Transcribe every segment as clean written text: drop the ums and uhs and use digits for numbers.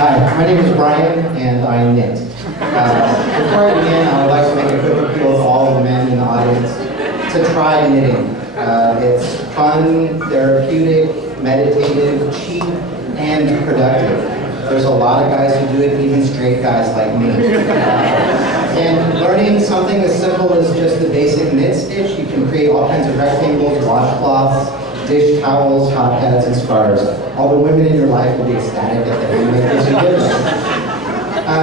Hi, my name is Brian, and I knit. Before I begin, I would like to make a quick appeal to all of the men in the audience to try knitting. It's fun, therapeutic, meditative, cheap, and productive. There's a lot of guys who do it, even straight guys like me. And learning something as simple as just the basic knit stitch, you can create all kinds of rectangles, washcloths, dish towels, hot pads, and scarves. All the women in your life will be ecstatic at the handmakers you give them.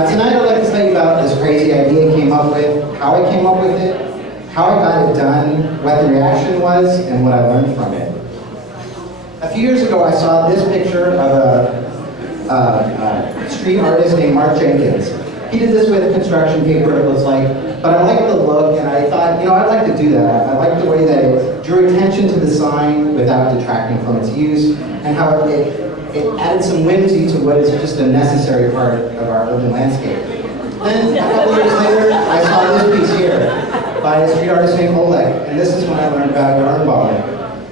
Tonight I'd like to tell you about this crazy idea I came up with, how I came up with it, how I got it done, what the reaction was, and what I learned from it. A few years ago I saw this picture of a street artist named Mark Jenkins. He did this with construction paper, it looks like, but I liked the look and I thought, I'd like to do that. I liked the way that it drew attention to the sign without detracting from its use, and how it added some whimsy to what is just a necessary part of our urban landscape. Then, a couple years later, I saw this piece here by a street artist named Oleg, and this is when I learned about yarn bobbing.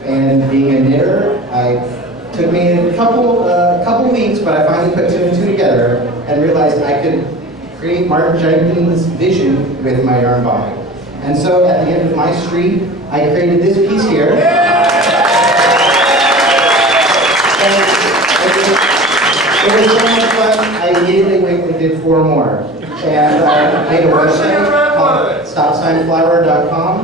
And being a knitter, it took me a couple weeks, but I finally put two and two together and realized I could create Mark Jenkins' vision with my yarn bobbing. And so at the end of my street, I created this piece here. And it was so much fun, I immediately went and did 4 more. And I made a website called stopsignflower.com.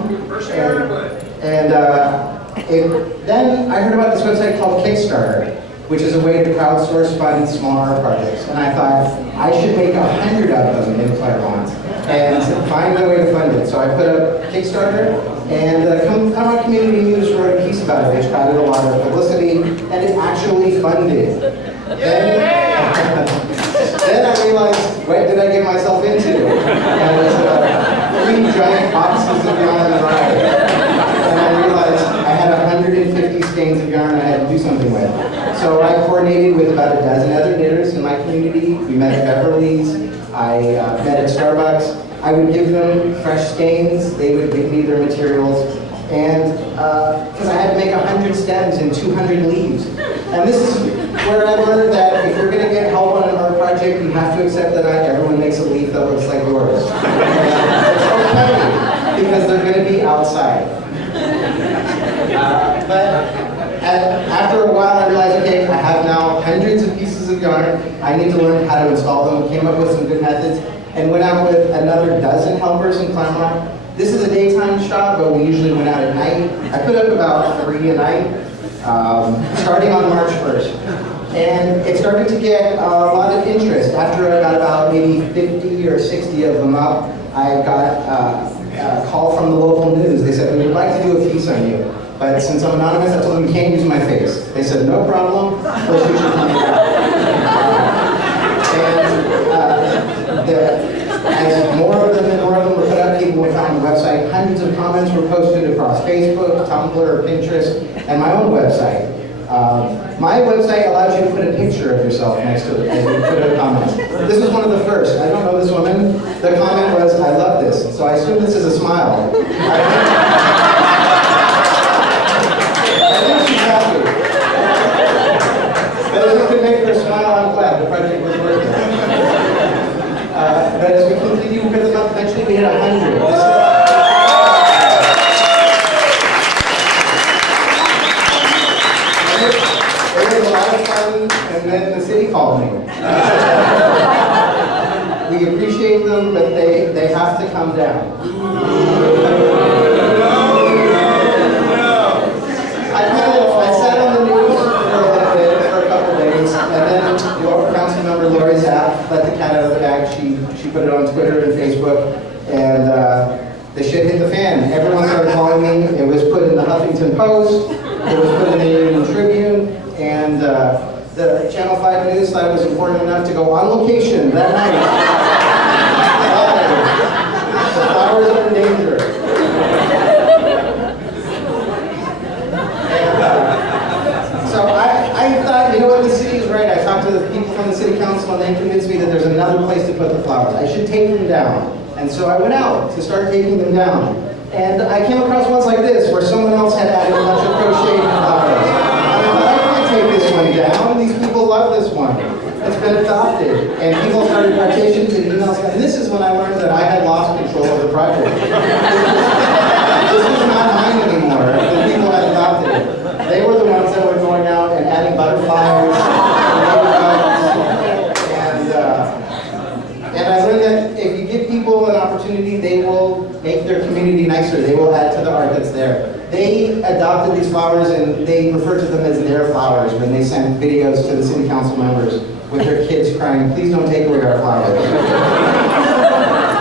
Then I heard about this website called Kickstarter, which is a way to crowdsource fund small art projects. And I thought, I should make 100 of them in Claremont and find a way to fund it. So I put up Kickstarter, and Come On Community News wrote a piece about it, which got it a lot of publicity, and it actually funded. Then I realized, what did I get myself into? And it was 3 giant boxes of yarn and rye. And I realized I had 150 skeins of yarn I had to do something with. So I coordinated with about a dozen other knitters in my community. We met at Beverly's, I met at Starbucks. I would give them fresh skeins, they would give me their materials, and because I had to make 100 stems and 200 leaves. And this is where I learned that if you're going to get help on an art project, you have to accept that not everyone makes a leaf that looks like yours. It's okay, because they're going to be outside. After a while, I realized, okay, I have now hundreds of pieces of yarn. I need to learn how to install them. Came up with some good methods, and went out with another dozen helpers in Claremont. This is a daytime shop, but we usually went out at night. I put up about 3 a night, starting on March 1st. And it started to get a lot of interest. After I got about maybe 50 or 60 of them up, I got a call from the local news. They said, we would like to do a piece on you. But since I'm anonymous, I told them you can't use my face. They said, no problem, let's use your as more of them were put up, people went on the website. Hundreds of comments were posted across Facebook, Tumblr, Pinterest, and my own website. My website allows you to put a picture of yourself next to it as you put a comment. This was one of the first. I don't know this woman. The comment was, I love this. So I assume this is a smile. But if it could make her smile, I'm glad the project was worth it. But as we continue with them up, eventually we hit 100. It was a lot of fun, and then the city called me. We appreciate them, but they have to come down. I sat on the news for a couple days, and then the council member Lori Zapp let the cat out of the bag. She put it on Twitter and Facebook, and the shit hit the fan. Everyone started calling me. It was put in the Huffington Post. It was put in the Union Tribune, and the Channel 5 News thought it was important enough to go on location that night. The flowers are in danger. So I thought, the city is right. I talked to the people from the city council, and they convinced me that there's another place to put the flowers. I should take them down. And so I went out to start taking them down. And I came across ones like this, where someone else had added a bunch of crocheted flowers. And I thought, I can't take this one down. These people love this one. It's been adopted. They adopted these flowers and they referred to them as their flowers when they sent videos to the city council members with their kids crying, please don't take away our flowers.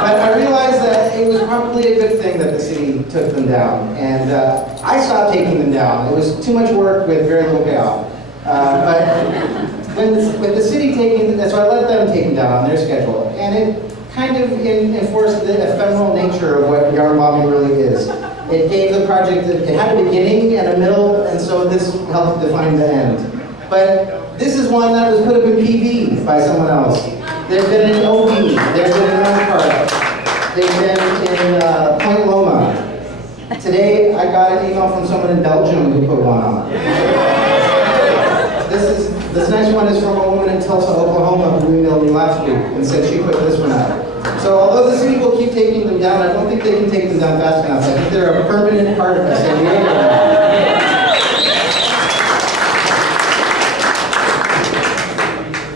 But I realized that it was probably a good thing that the city took them down. And I stopped taking them down. It was too much work with very little payoff. But with the city taking them, so I let them take them down on their schedule. And it kind of enforced the ephemeral nature of what yard mobbing really is. It gave the project, it had a beginning and a middle, and so this helped define the end. But this is one that was put up in PV by someone else. There's been in OB, there's been in Orange Park, they've been in Point Loma. Today, I got an email from someone in Belgium who put one on. This next one is from a woman in Tulsa, Oklahoma who emailed me last week and said she put this one up. So although the city will keep taking them down, I don't think they can take them down fast enough. I think they're a permanent part of San Diego.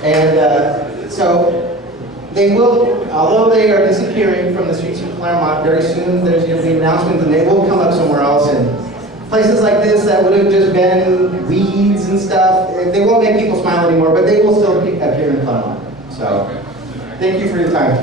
And so they will, although they are disappearing from the streets of Claremont very soon, there's going to be announcements and they will come up somewhere else. And places like this that would have just been weeds and stuff, they won't make people smile anymore, but they will still appear in Claremont. So, thank you for your time.